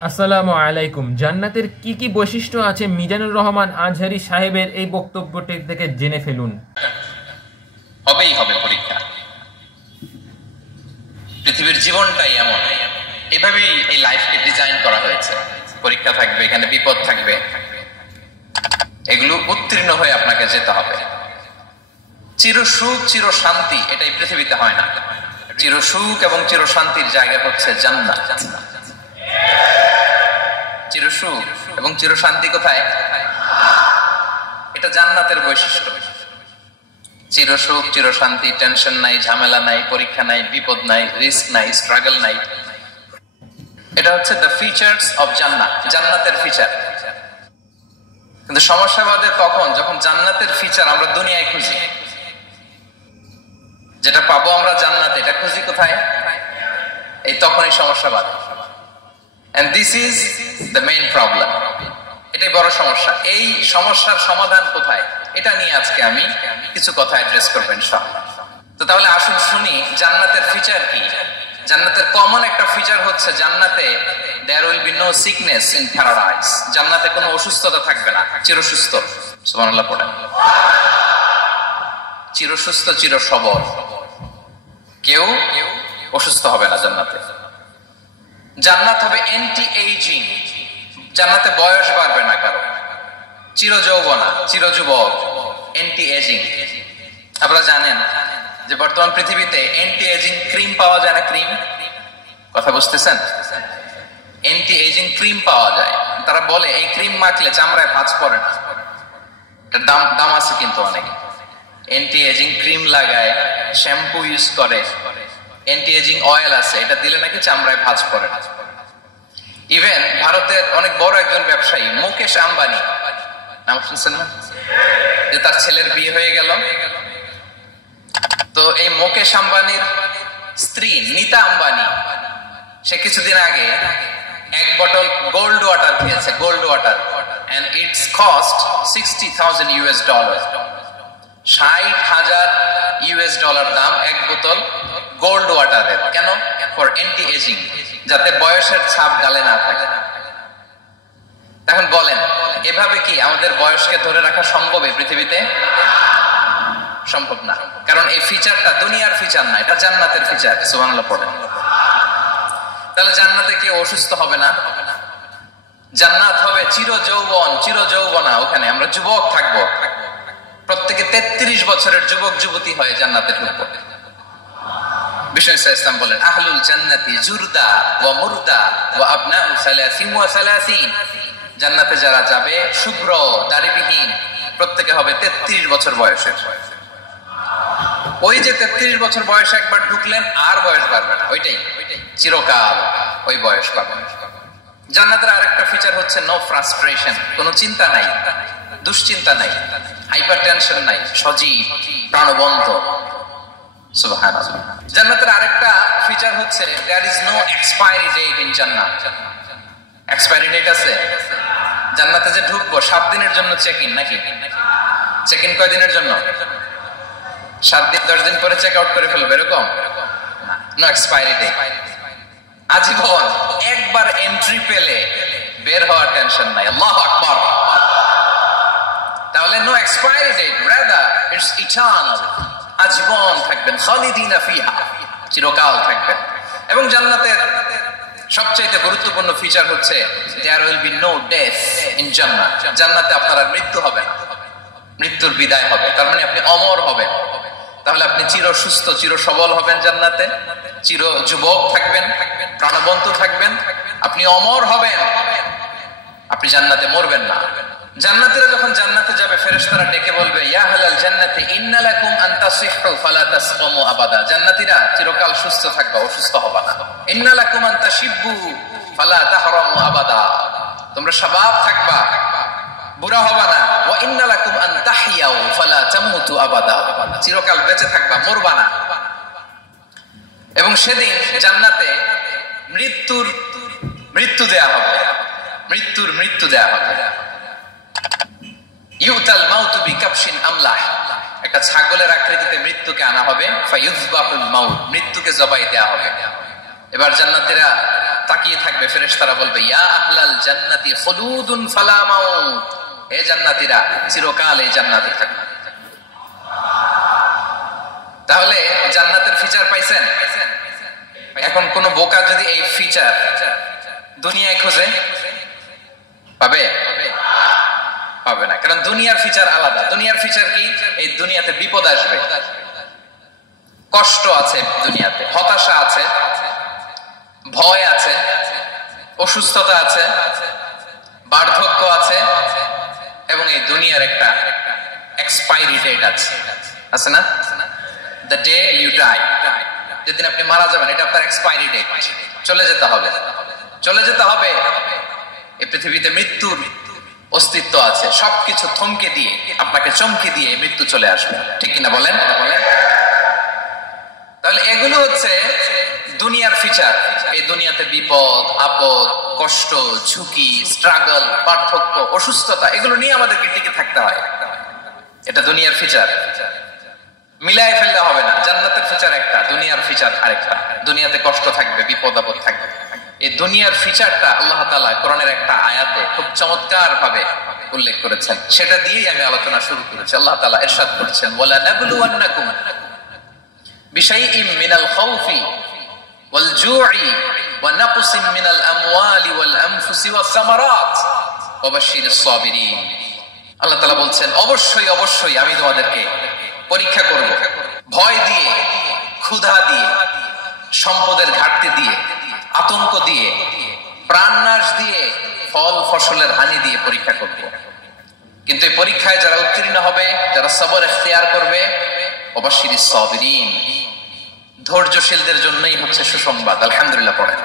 আসসালামু আলাইকুম। জান্নাতের কি কি বৈশিষ্ট্য আছে মিজানুর রহমান আজহারী সাহেবের এই বক্তব্যটি থেকে জেনে ফেলুন। হবেই হবে পরীক্ষা। পৃথিবীর জীবনটাই এমন, এভাবেই এই লাইফকে ডিজাইন করা হয়েছে। পরীক্ষা থাকবে, এখানে বিপদ থাকবে, এগুলো উত্তীর্ণ হয়ে আপনাকে যেতে হবে। চির সুখ চির শান্তি এটাই পৃথিবীতে হয় না। চির সুখ এবং চির শান্তির জায়গা হচ্ছে জান্নাত। চির সুখ এবং চির শান্তি কোথায়? এটা জান্নাতের বৈশিষ্ট্য। চির সুখ চির শান্তি, টেনশন নাই, ঝামেলা নাই, পরীক্ষা নাই, বিপদ নাই, রিস্ক নাই, স্ট্রাগল নাই। এটা হচ্ছে দ্য ফিচার্স অফ জান্নাত, জান্নাতের ফিচার। কিন্তু সমস্যা বাদে তখন যখন জান্নাতের ফিচার আমরা দুনিয়ায় খুঁজি, যেটা পাবো আমরা জান্নাতে, এটা খুঁজি কোথায়? এই তখনই সমস্যা বাদে। And this is the main problem. এটাই বড় সমস্যা। এই সমস্যার সমাধান কোথায়, এটা নিয়ে আজকে আমি কিছু কথা অ্যাড্রেস করব ইনশাআল্লাহ। তো তাহলে আসুন শুনি জান্নাতের ফিচার কি। জান্নাতের কমন একটা ফিচার হচ্ছে জান্নাতে there will be no sickness in paradise. জান্নাতে কোনো অসুস্থতা থাকবে না, চিরসুস্থ। সুবহানাল্লাহ পড়েন। চিরসুস্থ চির সবল, কেউ অসুস্থ হবে না জান্নাতে। জান্নাত হবে এন্টি এইজিং, জান্নাতে বয়স বাড়বে না কারো, চির যৌবনা, চির যুবক, এন্টি এজিং। আপনারা জানেন যে বর্তমান পৃথিবীতে এন্টি এজিং ক্রিম পাওয়া যায় না? ক্রিম, কথা বুঝতেছেন? এন্টি এজিং ক্রিম পাওয়া যায়। তারা বলে এই ক্রিম মাখলে চামড়ায় ভাঁজ পড়ে না। এটার দাম আছে কিন্তু অনেক। এন্টি এজিং ক্রিম লাগায়, শ্যাম্পু ইউজ করে, এন্টি এজিং অয়েল আছে, এটা দিলে নাকি চামড়ায় ভাঁজ পড়ে না। ইভেন ভারতের অনেক বড় একজন ব্যবসায়ী মুকেশ আম্বানি, নাম শুনছেন না? যে তার ছেলের বিয়ে হয়ে গেল। তো এই মুকেশ আম্বানির স্ত্রী নীতা আম্বানি, সে কিছুদিন আগে এক বটল গোল্ড ওয়াটার খেয়েছে, gold water, and its cost $60,000 $60,000 দাম এক বোতল গোল্ড ওয়াটারের। কেন? ফর এন্টি এজিং, যাতে বয়সের ছাপ গালে না থাকে। এখন বলেন, এভাবে কি আমাদের বয়সকে ধরে রাখা সম্ভব এই পৃথিবীতে? সম্ভব না, কারণ এই ফিচারটা দুনিয়ার ফিচার না, এটা জান্নাতের ফিচার। সুবহানাল্লাহ পড়েন। তাহলে জান্নাতে কেউ অসুস্থ হবে না। জান্নাত হবে চির যৌবন, চির যৌবনা। ওখানে আমরা যুবক থাকবো, প্রত্যেকে 33 বছরের যুবক যুবতী হয়ে জান্নাতে ঢুকবো। বিষ্ণু ইসলাম বলেন, আহলুল জান্নাতি জুরদা ওয়া মুরদা ওয়া আবনাউ সালাসিন ওয়া সালাসিন। জান্নাতে যারা যাবে শুভ্র দাড়িবিহীন, প্রত্যেকে হবে 33 বছর বয়সের। ওই যে 33 বছর বয়সে একবার ঢুকলেন, আর বয়স বাড়বে না, ওইটাই চিরকাল ওই বয়স পাবেন। জান্নাতের আরেকটা ফিচার হচ্ছে নো ফ্রাস্ট্রেশন, কোনো চিন্তা নাই, দুশ্চিন্তা নাই, হাইপার টেনশন নাই, সজীব প্রাণবন্ত। সুবহানাল্লাহ। জান্নাতের আরেকটা ফিচার হচ্ছে there is no expiry date in জান্নাত। এক্সপায়ারি ডেট আছে? জান্নাতে যে ঢুকবো 7 দিনের জন্য চেক ইন, নাকি? চেক ইন কয় দিনের জন্য? 7 দিন, 10 দিন পরে চেক আউট করে ফেলবে, এরকম? নো এক্সপায়ারি ডেট, আজীবন। একবার এন্ট্রি পেলে বের হওয়ার টেনশন নাই। আল্লাহু আকবার। তাহলে no expiry date, rather it's eternal, আজীবন থাকবেন, খালিদিনা ফিহা, চিরকাল থাকবেন। এবং জান্নাতের সবচেয়ে গুরুত্বপূর্ণ ফিচার হচ্ছে there will be no death in জান্নাত। জান্নাতে আপনার আর মৃত্যু হবে না, মৃত্যুর বিদায় হবে। তার মানে আপনি অমর হবেন। তাহলে আপনি চির সুস্থ চির সবল হবেন জান্নাতে, চির যুবক থাকবেন, প্রাণবন্ত থাকবেন, আপনি অমর হবেন, আপনি জান্নাতে মরবেন না। জান্নাতীরা যখন জান্নাতে যাবে, ফেরেশতারা ডেকে বলবে, ইয়া আহলাল জান্নাতি ইন্না লাকুম আন তাসিহু ফালা তাসকামু আবাদা। জান্নাতীরা চিরকাল সুস্থ থাকবা, অসুস্থ হবা না। ইন্না লাকুম আন তাশিব্বু ফালা তাহরামু আবাদা, তোমরা শাবাব থাকবা, বুড়া হবা না। ওয়া ইন্না লাকুম আন তাহইয়াউ ফালা তামুতু আবাদা, চিরকাল বেঁচে থাকবা, মরবা না। এবং সেদিন জান্নাতে মৃত্যু দেয়া হবে, মৃত্যু দেয়া হবে। ইউতাল মাউতু বিকাবশিন আমলাহ, একটা ছাগলের আকৃতিতে মৃত্যুকে আনা হবে। ফায়ুযবাহুল মাউত, মৃত্যুকে জবাই দেয়া হবে। এবার জান্নাতীরা তাকিয়ে থাকবে, ফেরেশতারা বলবে ইয়া আহলাল জান্নাতি খুলুদুন ফালা মাউত, হে জান্নাতীরা চিরকাল এই জান্নাতে থাকবে। তাহলে জান্নাতের ফিচার পাইছেন? এখন কোন বোকা যদি এই ফিচার দুনিয়ায় খোঁজে পাবে? পাবে না, কারণ দুনিয়ার ফিচার আলাদা। দুনিয়ার ফিচার কি? এই দুনিয়াতে বিপদ আসবে, কষ্ট আছে, দুনিয়াতে হতাশা আছে, ভয় আছে, অসুস্থতা আছে, বার্ধক্য আছে, এবং এই দুনিয়ার একটা এক্সপায়ারি ডেট আছে, আছে না? দ্য ডে ইউ ডাই, যেদিন আপনি মারা যাবেন, এটা আপনার এক্সপায়ারি ডেট, চলে যেতে হবে, চলে যেতে হবে। এই পৃথিবীতে মৃত্যুর অস্তিত্ব আছে, সবকিছু থমকে দিয়ে, আপনাকে চমকে দিয়ে মৃত্যু চলে আসবে, ঠিক কিনা বলেন? তাহলে এগুলো হচ্ছে দুনিয়ার ফিচার। এই দুনিয়াতে বিপদ আপদ, কষ্ট, ঝুঁকি, স্ট্রাগল, পার্থক্য, অসুস্থতা, এগুলো নিয়ে আমাদেরকে টিকে থাকতে হয়। এটা দুনিয়ার ফিচার, মিলাই ফেললে হবে না। জান্নাতের ফিচার একটা, দুনিয়ার ফিচার আরেকটা। দুনিয়াতে কষ্ট থাকবে, বিপদ আপদ থাকবে। এই দুনিয়ার ফিচারটা আল্লাহ তাআলা কোরআনের একটা আয়াতে খুব চমৎকার ভাবে উল্লেখ করেছেন, সেটা দিয়েই আমি আলোচনা শুরু করেছি। আল্লাহ তাআলা ইরশাদ করেছেন ওয়ালা নাবলুওয়ান্নাকুম বিশাইইম মিনাল খাউফি ওয়াল জু'i ওয়া নাকসিম মিনাল আমওয়ালি ওয়াল আনফুসি ওয়াস সামারাত ওয়া বাশশিরিস সাবিরিন। আল্লাহ তাআলা বলছেন অবশ্যই অবশ্যই আমি তোমাদেরকে পরীক্ষা করব, ভয় দিয়ে, ক্ষুধা দিয়ে, সম্পদের ঘাটতি দিয়ে, আতঙ্ক দিয়ে, প্রাণনাশ দিয়ে, ফল ফসলের হানি দিয়ে পরীক্ষা করব। কিন্তু এই পরীক্ষায় যারা উত্তীর্ণ হবে, যারা সবর ইখতিয়ার করবে, ওয়াবাশশিরিস সাবিরিন, ধৈর্যশীলদের জন্যই হচ্ছে সুসংবাদ। আলহামদুলিল্লাহ পড়েন।